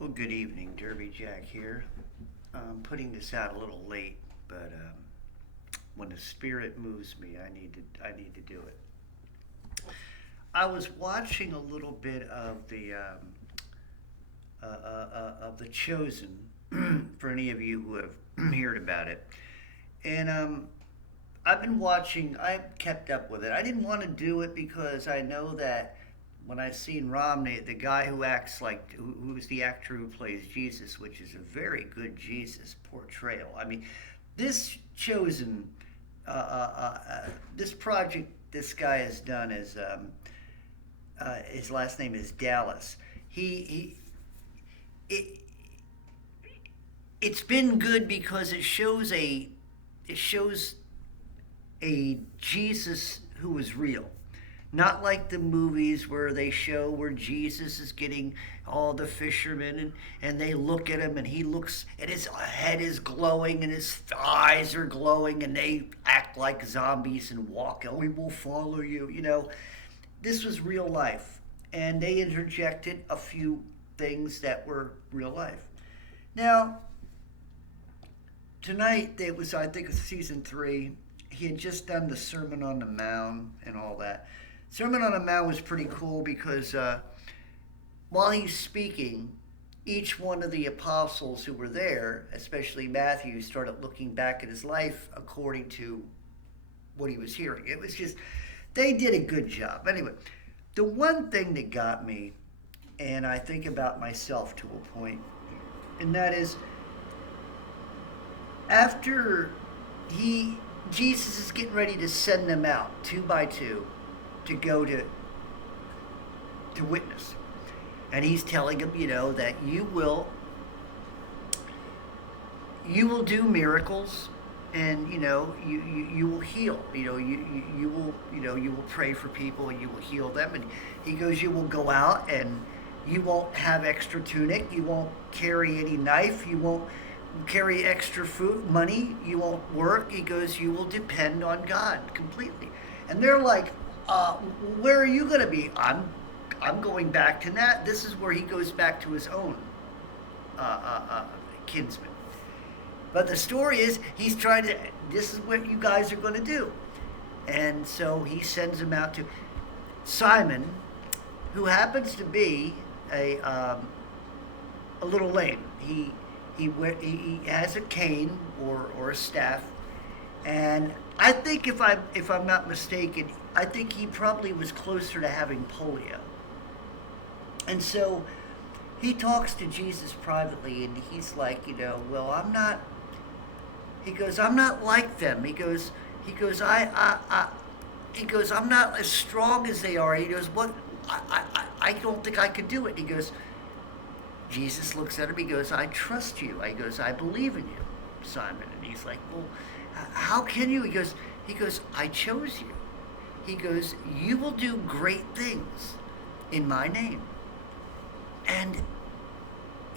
Well, good evening, Derby Jack here. I'm putting this out a little late, but when the spirit moves me, I need to do it. I was watching a little bit of the Chosen for any of you who have heard about it, and I've been watching. I've kept up with it. I didn't want to do it because I know that when I seen Romney, the guy who acts like who's the actor who plays Jesus, which is a very good Jesus portrayal. I mean, this chosen, this project this guy has done is his last name is Dallas. He it, it's been good because it shows a Jesus who is real. Not like the movies where they show where Jesus is getting all the fishermen and they look at him and he looks and his head is glowing and his eyes are glowing and they act like zombies and walk. Oh, we will follow you. This was real life. And they interjected a few things that were real life. Now, tonight, it was, I think, season three. He had just done the Sermon on the Mount and all that. Sermon on the Mount was pretty cool because while he's speaking, each one of the apostles who were there, especially Matthew, started looking back at his life according to what he was hearing. It was just, they did a good job. Anyway, the one thing that got me, and I think about myself to a point, and that is after he Jesus is getting ready to send them out two by two to go to witness. And he's telling them, that you will do miracles and you will heal. You will pray for people and you will heal them. And he goes, you will go out and you won't have extra tunic, you won't carry any knife, you won't carry extra food, money, you won't work. He goes, you will depend on God completely. And they're like, where are you going to be? I'm going back to that. This is where he goes back to his own kinsman. But the story is, he's trying to, this is what you guys are going to do. And so he sends him out to Simon, who happens to be a little lame. He has a cane or a staff, and I think if I'm not mistaken, I think he probably was closer to having polio. And so he talks to Jesus privately, and he's like, well, I'm not. He goes, I'm not like them. He goes, I'm not as strong as they are. He goes, what? I don't think I could do it. He goes, Jesus looks at him. He goes, I trust you. He goes, I believe in you, Simon. And he's like, well, how can you? He goes, I chose you. He goes, you will do great things in my name. And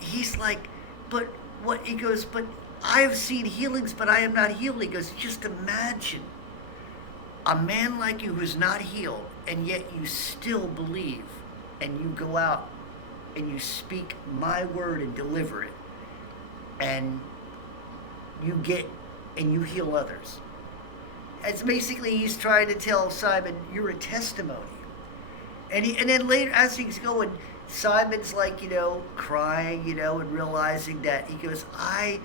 he's like, but what? He goes, but I have seen healings, but I am not healed. He goes, just imagine a man like you who's not healed, and yet you still believe, and you go out and you speak my word and deliver it, and you heal others. It's basically, he's trying to tell Simon, you're a testimony. And then later, as he's going, Simon's like, crying, and realizing that, he goes, I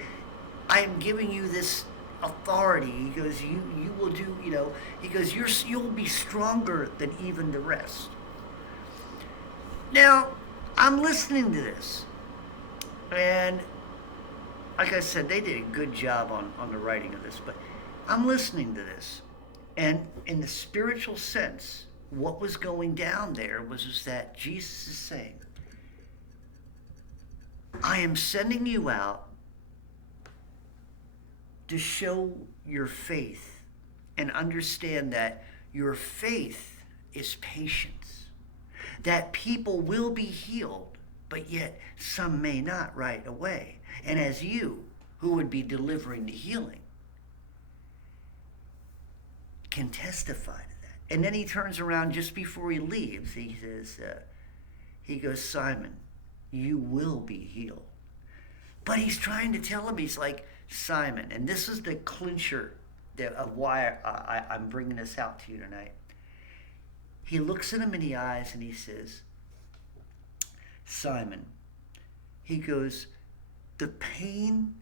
am giving you this authority. He goes, you will do, he goes, you'll be stronger than even the rest. Now, I'm listening to this, and like I said, they did a good job on the writing of this, but I'm listening to this, and in the spiritual sense, what was going down there was just that Jesus is saying, I am sending you out to show your faith and understand that your faith is patience. That people will be healed, but yet some may not right away. And as you, who would be delivering the healing, can testify to that. And then he turns around just before he leaves. He says, he goes, Simon, you will be healed. But he's trying to tell him, he's like, Simon, and this is the clincher of why I'm bringing this out to you tonight. He looks at him in the eyes and he says, Simon, he goes, the pain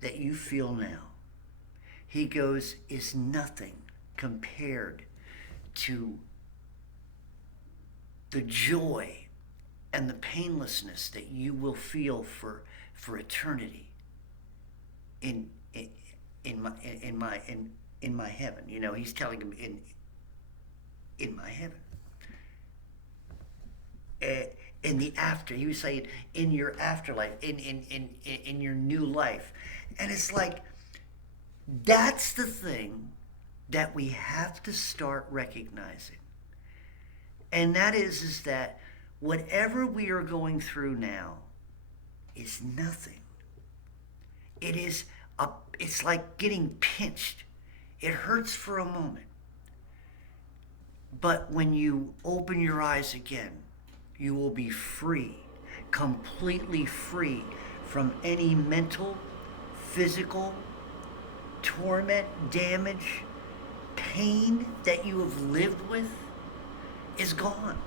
that you feel now, he goes, is nothing compared to the joy and the painlessness that you will feel for eternity in my heaven. You know, he's telling him in my heaven. In the after, he was saying in your afterlife, in your new life. And it's like, that's the thing that we have to start recognizing. And that is that whatever we are going through now is nothing. It's like getting pinched. It hurts for a moment. But when you open your eyes again, you will be free, completely free from any mental, physical, torment, damage, pain that you have lived with is gone.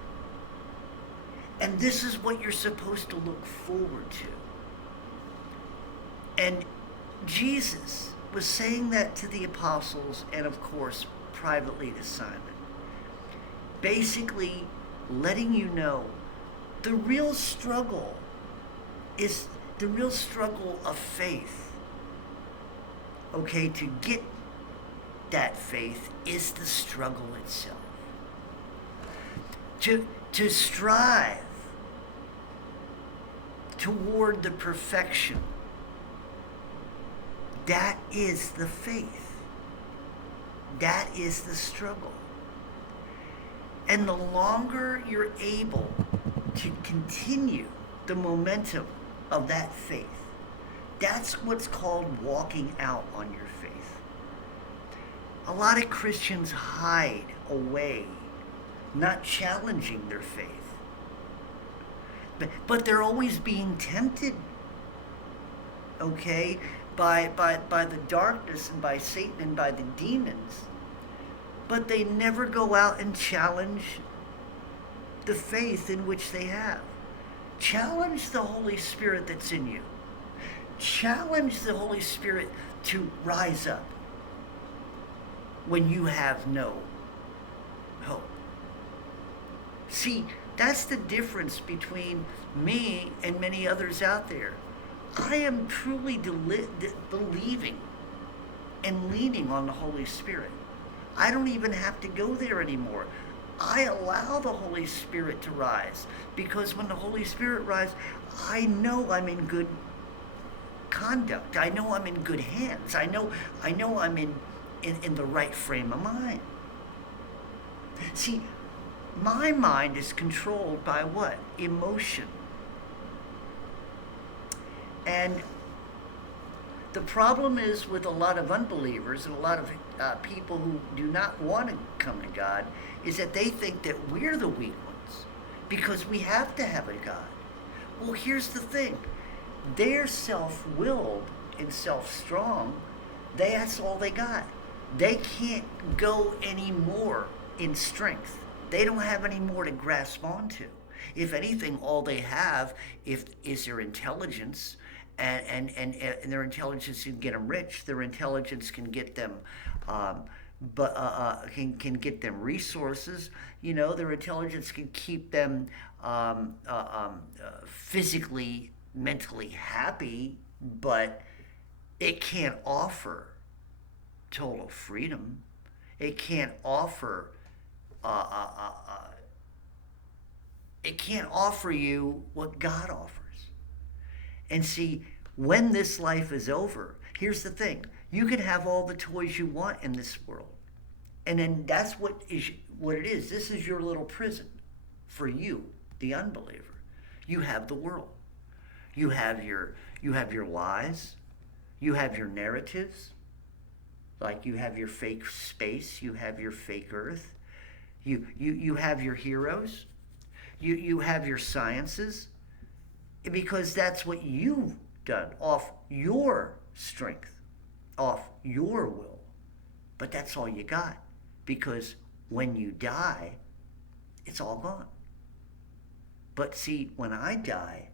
And this is what you're supposed to look forward to. And Jesus was saying that to the apostles and, of course, privately to Simon. Basically letting you know the real struggle is the real struggle of faith. Okay, to get that faith is the struggle itself. To strive toward the perfection, that is the faith. That is the struggle. And the longer you're able to continue the momentum of that faith, that's what's called walking out on your faith. A lot of Christians hide away, not challenging their faith. But they're always being tempted, okay, by the darkness and by Satan and by the demons. But they never go out and challenge the faith in which they have. Challenge the Holy Spirit that's in you. Challenge the Holy Spirit to rise up when you have no hope. See, that's the difference between me and many others out there. I am truly believing and leaning on the Holy Spirit. I don't even have to go there anymore. I allow the Holy Spirit to rise, because when the Holy Spirit rises, I know I'm in good conduct. I know I'm in good hands. I know I'm in the right frame of mind. See, my mind is controlled by what? Emotion. And the problem is with a lot of unbelievers and a lot of people who do not want to come to God is that they think that we're the weak ones because we have to have a God. Well, here's the thing. They're self-willed and self-strong. That's all they got. They can't go any more in strength. They don't have any more to grasp onto. If anything, all they have is their intelligence, and their intelligence can get them rich. Their intelligence can get them, can get them resources. You know, their intelligence can keep them physically, mentally happy, but it can't offer total freedom. It can't offer. It can't offer you what God offers. And see, when this life is over, here's the thing. You can have all the toys you want in this world. And then that's what it is. This is your little prison for you, the unbeliever. You have the world. You have your lies. You have your narratives. Like you have your fake space. You have your fake earth. You have your heroes. You have your sciences. because that's what you've done off your strength, off your will. But that's all you got, because when you die, it's all gone. But see, when I die,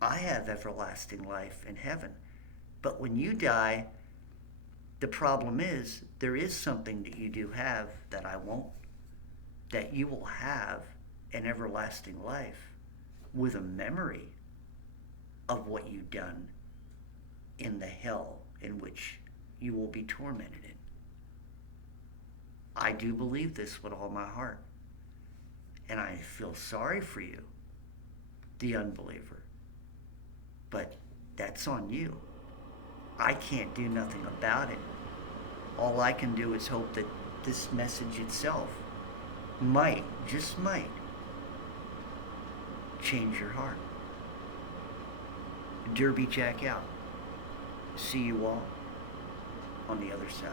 I have everlasting life in heaven. But when you die, the problem is there is something that you do have that I won't, that you will have an everlasting life with a memory of what you've done in the hell in which you will be tormented in. I do believe this with all my heart. And I feel sorry for you, the unbeliever. But that's on you. I can't do nothing about it. All I can do is hope that this message itself might, just might, change your heart. Derby Jack out. See you all on the other side.